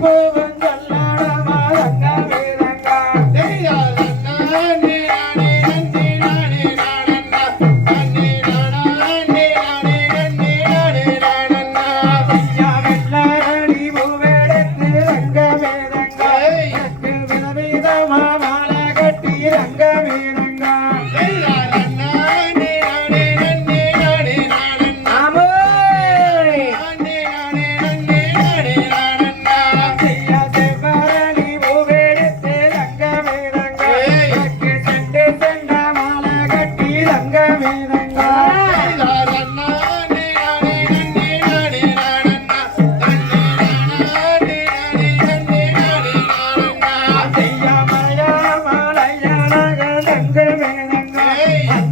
Happy birthday! தங்க வேணங்கா